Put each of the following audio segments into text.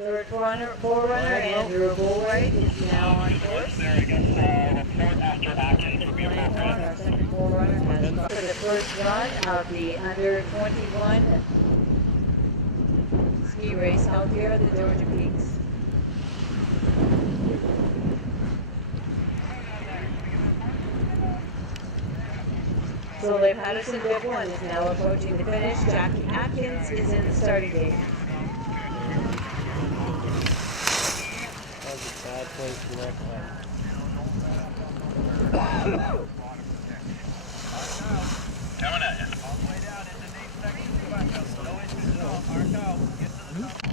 Third forerunner, Andrew Bullwright is now on course. Our second forerunner has crossed for the first run of the under 21 ski race held here at the Georgia Peaks. Soleil Patterson, Bib 1, is now approaching the finish. Jackie Atkins is in the starting gate. That was a bad place to wreck that. Coming at you. All the way down into the section. No issues at all. Arc out. Get to the top.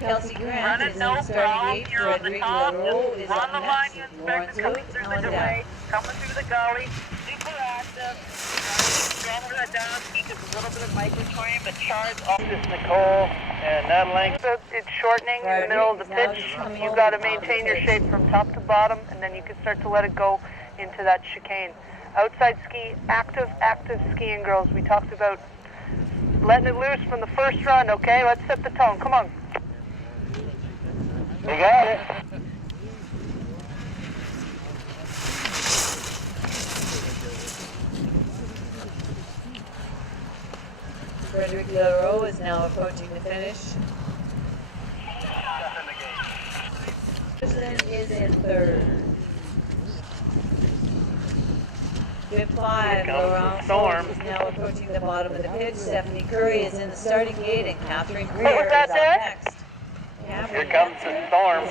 Kelsey Grant is in the starting gate. Frederic Leroux is up next. Lawrence Hoot on deck. Coming through the gully. Super active. Driving that down. Keep a little bit of microtrain, but charge off. This is Nicole, and that length, it's shortening in the middle of the pitch. You've got to maintain your shape from top to bottom, and then you can start to let it go into that chicane. Outside ski, active skiing, girls. We talked about letting it loose from the first run, okay? Let's set the tone. Come on. You got it. Frederic Leroux is now approaching the finish. Anderson is in third. Bib 5, Laurent Storm is now approaching the bottom of the pitch. Stephanie Curry is in the starting gate, and Catherine Greer is up next. Here comes the storm.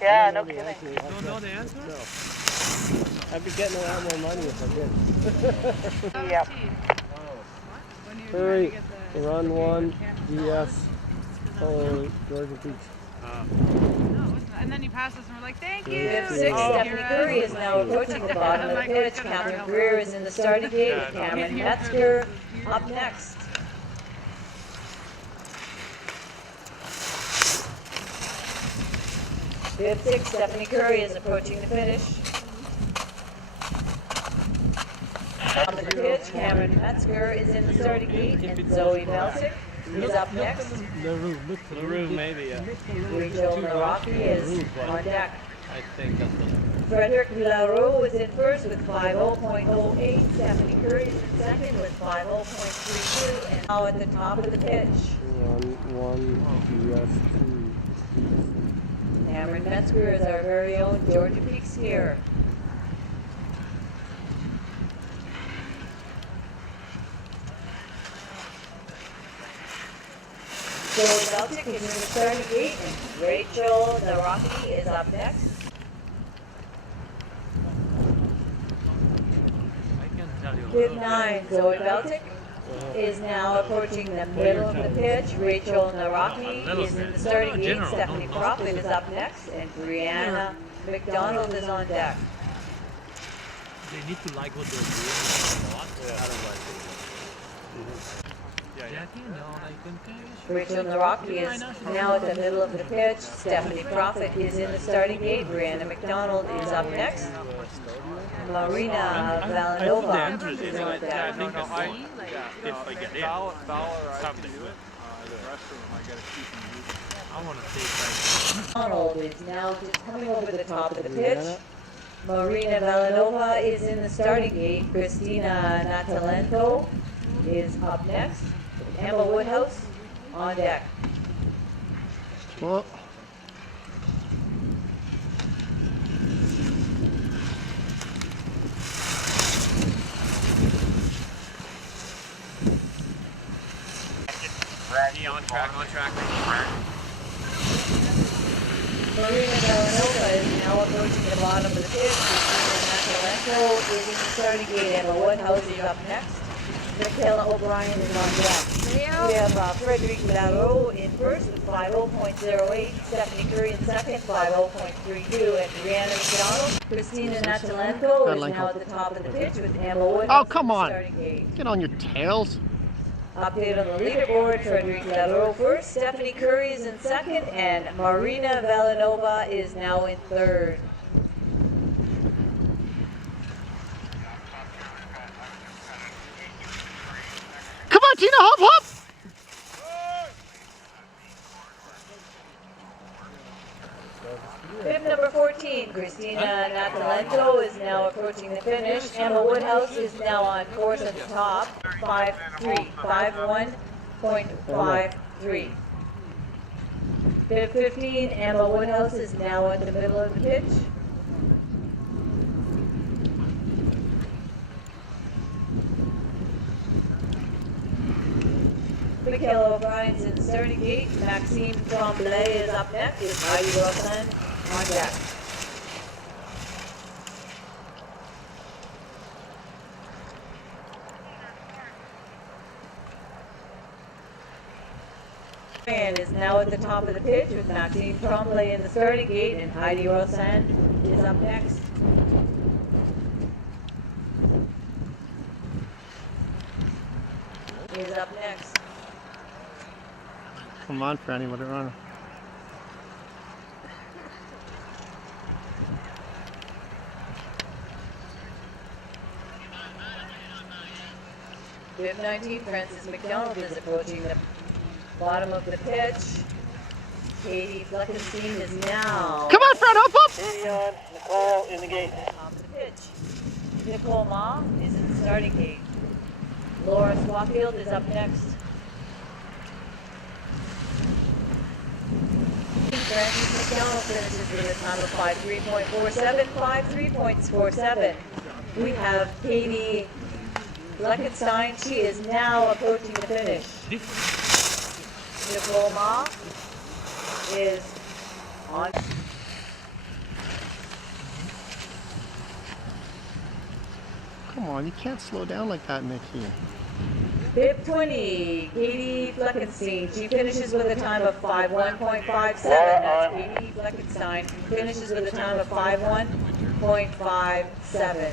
Yeah, no kidding. You don't know the answer? No. I'd be getting a lot more money if I did. Yeah. Curry, run 1, DS, Georgia Peaks. And then he passes and we're like, thank you. Bib 6, Stephanie Curry is now approaching the bottom of the pitch. Catherine Greer is in the starting gate, with Cameron Metzger up next. Bib 6, Stephanie Curry is approaching the finish. On the pitch, Cameron Metzger is in the starting gate, and Zoe Belsick is up next. LaRue, maybe, yeah. Rachel Naraki is on deck. I think that's what Frederic Leroux is in first with 50.08. Stephanie Curry is in second with 50.32, and now at the top of the pitch. Run 1, DS 2. Cameron Metzger is our very own Georgia Peak skier. Zoe Beltic is in the starting gate, and Rachel Naraki is up next. I can tell you. Bib 9, Zoe Beltic is now approaching the middle of the pitch. Rachel Naraki is in the starting gate. Stephanie Profit is up next, and Brianna McDonald is on deck. They need to like what they're doing a lot, otherwise Jackie, no, like Rachel Naraki is now at the middle of the pitch. Stephanie Profit is in the starting gate. Brianna McDonald is up next. Marina Valanova is on deck. I think if I get in, something good. I want to take McDonald is now just coming over the top of the pitch. Marina Valanova is in the starting gate. Christina Natalento is up next. Emma Woodhouse on deck. Well, ready on track. Marina Valanova is now approaching the bottom of the pitch. Christina Natalento is in the starting gate. Emma Woodhouse is up next. Michaela O'Brien is on deck. We have Frederic Leroux in first with 50.08, Stephanie Curry in second, 50.32, and Brianna McDonald. Christina Natalento is now at the top of the pitch with Emma Woodhouse. oh, come on. Starting gate. Get on your tails. Update on the leaderboard, Frederic Leroux first, Stephanie Curry is in second, and Marina Valanova is now in third. Christina Natalento is now approaching the finish. Emma Woodhouse is now on course at the top. 5-3, 5-1.53. Bib 15, Emma Woodhouse is now at the middle of the pitch. Michaela O'Brien's in the starting gate. Maxime Tremblay is up next. Is Heidi Wilson on deck. And is now at the top of the pitch with Maxime Tremblay in the starting gate, and Heidi Rosan is up next. Is up next. Come on, Franny, what are you on? Bib 19, Francis McDonald is approaching the bottom of the pitch. Katie Fleckenstein is now. Come on, Fred, up! Katie on, Nicole in the gate. Top of the pitch. Nicole Ma is in the starting gate. Laura Swaffield is up next. Francis McDonald finishes with a time of 5-3.47, 5-3.47. We have Katie Fleckenstein. She is now approaching the finish. Nicole Ma is on. Come on, you can't slow down like that, Nikki. Bib 20, Katie Fleckenstein. She finishes with a time of 5-1.57. That's Katie Fleckenstein. Finishes with a time of 5-1.57.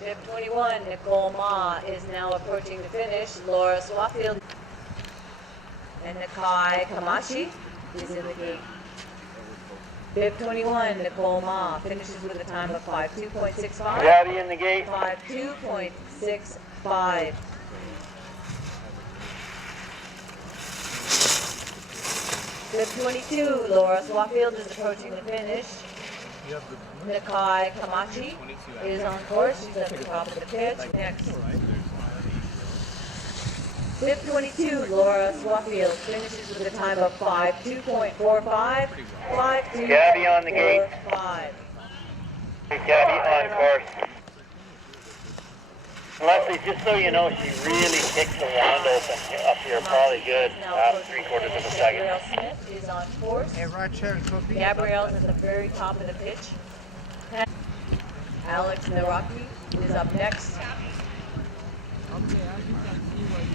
Bib 21, Nicole Ma is now approaching the finish. Laura Swaffield and Nakai Kamashi is in the gate. Bib 21, Nicole Ma finishes with a time of 5-2.65. Gabby in the gate. 5-2.65. Bib 22, Laura Swaffield is approaching the finish. Nakai Kamachi is on course. She's at the top of the pitch. Next. Bib 22, Laura Swaffield finishes with a time of 5-2.45. 5-2.45. Gabby on the gate. Gabby on course. Leslie, just so you know, she really kicked the wand open up here, probably good, 3/4 of a second. Gabrielle Smith is on course. Gabrielle's at the very top of the pitch. Alex Naraki is up next.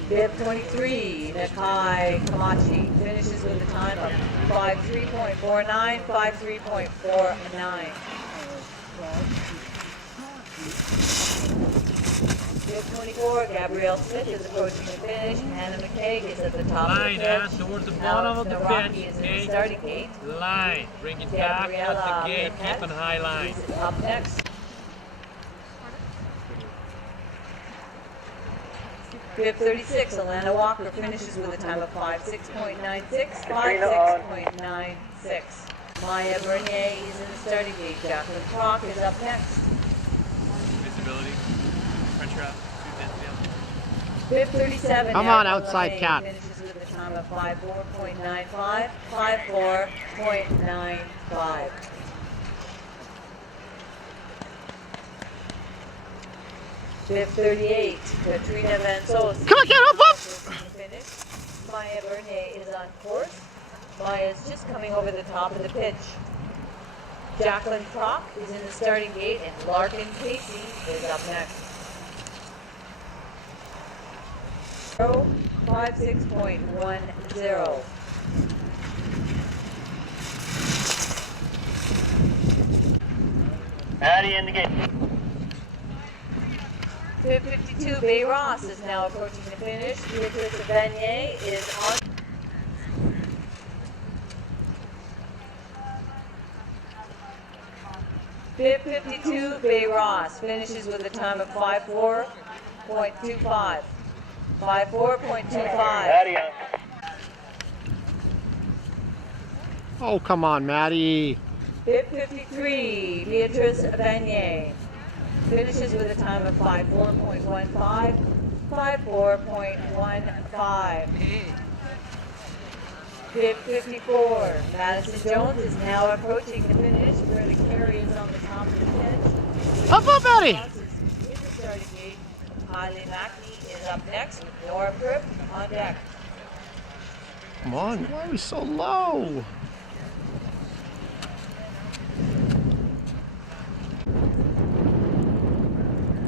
Bib 23, Nakai Kamachi finishes with a time of 5-3.49, 5-3.49. Bib 24, Gabrielle Smith is approaching the finish. Hannah McKay is at the top Line, of the pitch. towards the bottom of the Naraki pitch, is in the okay? starting gate. Line, bring it back Gabriella at the gate, Lynette keep an high line. is up next. Bib 36, Alana Walker finishes with a time of 5-6.96, 5-6.96. Maya Bernier is in the starting gate. Jacqueline Crock is up next. Visibility, pressure up, Bib 37, Come on, Erica outside LeMay cat. finishes with a time of 5-4.95, 5-4.95. Bib 38, Katrina Van Sos. Come on, get up! Finish. Maya Bernier is on course. Maya is just coming over the top of the pitch. Jacqueline Crock is in the starting gate, and Larkin Casey is up next. 56.10. Maddie in the gate. 52, Bay Ross is now approaching the finish. Beatrice Vanier is on. Bib 52, Bay Ross finishes with a time of 5-4.25. 5.4.25. Maddie on. Oh, come on, Maddie. Bib 53, Beatrice Vanier. Finishes with a time of 5.4.15. 5.4.15. Bib 54, Madison Jones is now approaching the finish where the carry is on the top of the pitch. Up, Maddie. Crosses in the starting gate. Kylie Mackey is up next. Nora Pripp on deck. Come on, why are we so low?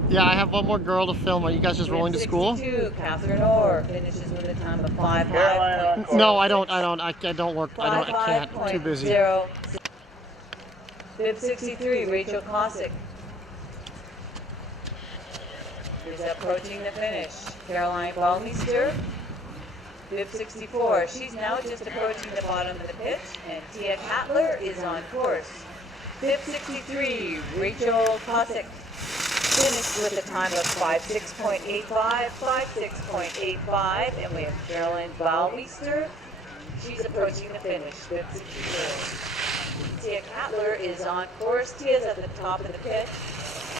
Yeah, I have one more girl to film. Are you guys just rolling to school? 62, Catherine Orr finishes with a time of 5.5. No, I don't work. I can't. Too busy. 5.0. Bib 63, Rachel Cossack is approaching the finish. Caroline Balmeister, Bib 64. She's now just approaching the bottom of the pitch, and Tia Catler is on course. Bib 63, Rachel Cossack finished with a time of 5.6.85, 5.6.85, and we have Caroline Balmeister. She's approaching the finish. Bib 64. Tia Catler is on course. Tia's at the top of the pit.